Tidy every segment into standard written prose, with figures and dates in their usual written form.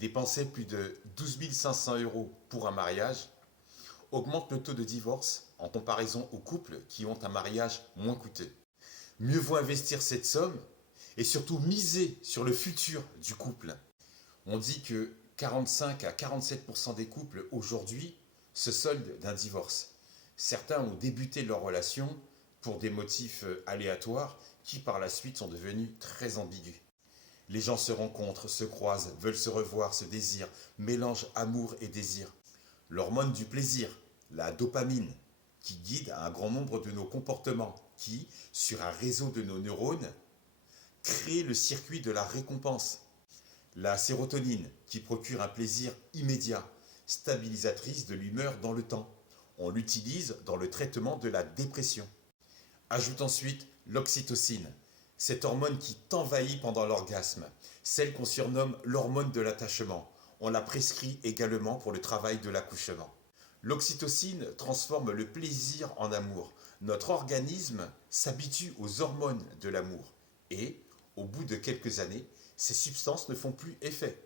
dépenser plus de 12 500 euros pour un mariage augmente le taux de divorce en comparaison aux couples qui ont un mariage moins coûteux. Mieux vaut investir cette somme et surtout miser sur le futur du couple. On dit que 45 à 47% des couples aujourd'hui se soldent d'un divorce. Certains ont débuté leur relation pour des motifs aléatoires qui par la suite sont devenus très ambigus. Les gens se rencontrent, se croisent, veulent se revoir, se désirent, mélangent amour et désir. L'hormone du plaisir, la dopamine, qui guide un grand nombre de nos comportements, qui, sur un réseau de nos neurones, crée le circuit de la récompense. La sérotonine, qui procure un plaisir immédiat, stabilisatrice de l'humeur dans le temps. On l'utilise dans le traitement de la dépression. Ajoute ensuite l'oxytocine, cette hormone qui t'envahit pendant l'orgasme, celle qu'on surnomme l'hormone de l'attachement. On la prescrit également pour le travail de l'accouchement. L'oxytocine transforme le plaisir en amour. Notre organisme s'habitue aux hormones de l'amour et, au bout de quelques années, ces substances ne font plus effet.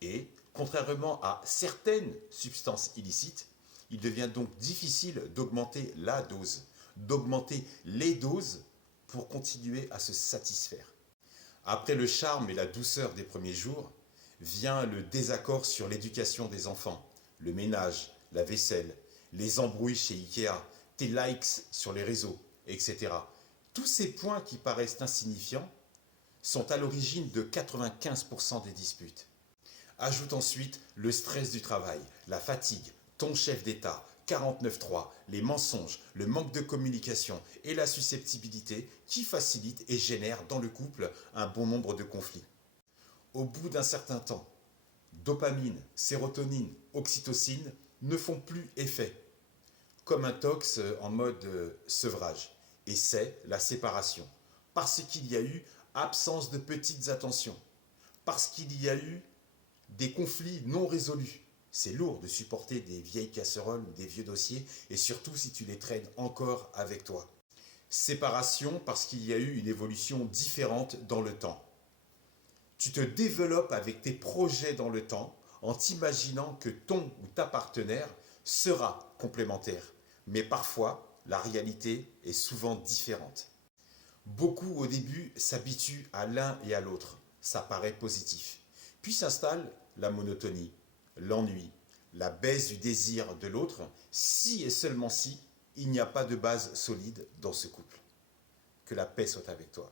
Et, contrairement à certaines substances illicites, il devient donc difficile d'augmenter la dose, d'augmenter les doses pour continuer à se satisfaire. Après le charme et la douceur des premiers jours, vient le désaccord sur l'éducation des enfants, le ménage, la vaisselle, les embrouilles chez Ikea, tes likes sur les réseaux, etc. Tous ces points qui paraissent insignifiants sont à l'origine de 95% des disputes. Ajoute ensuite le stress du travail, la fatigue, ton chef d'État, 49.3, les mensonges, le manque de communication et la susceptibilité qui facilitent et génèrent dans le couple un bon nombre de conflits. Au bout d'un certain temps, dopamine, sérotonine, oxytocine ne font plus effet, comme un tox en mode sevrage. Et c'est la séparation, parce qu'il y a eu absence de petites attentions, parce qu'il y a eu des conflits non résolus. C'est lourd de supporter des vieilles casseroles ou des vieux dossiers, et surtout si tu les traînes encore avec toi. Séparation parce qu'il y a eu une évolution différente dans le temps. Tu te développes avec tes projets dans le temps en t'imaginant que ton ou ta partenaire sera complémentaire. Mais parfois, la réalité est souvent différente. Beaucoup au début s'habituent à l'un et à l'autre. Ça paraît positif. Puis s'installe la monotonie, l'ennui, la baisse du désir de l'autre, si et seulement si il n'y a pas de base solide dans ce couple. Que la paix soit avec toi.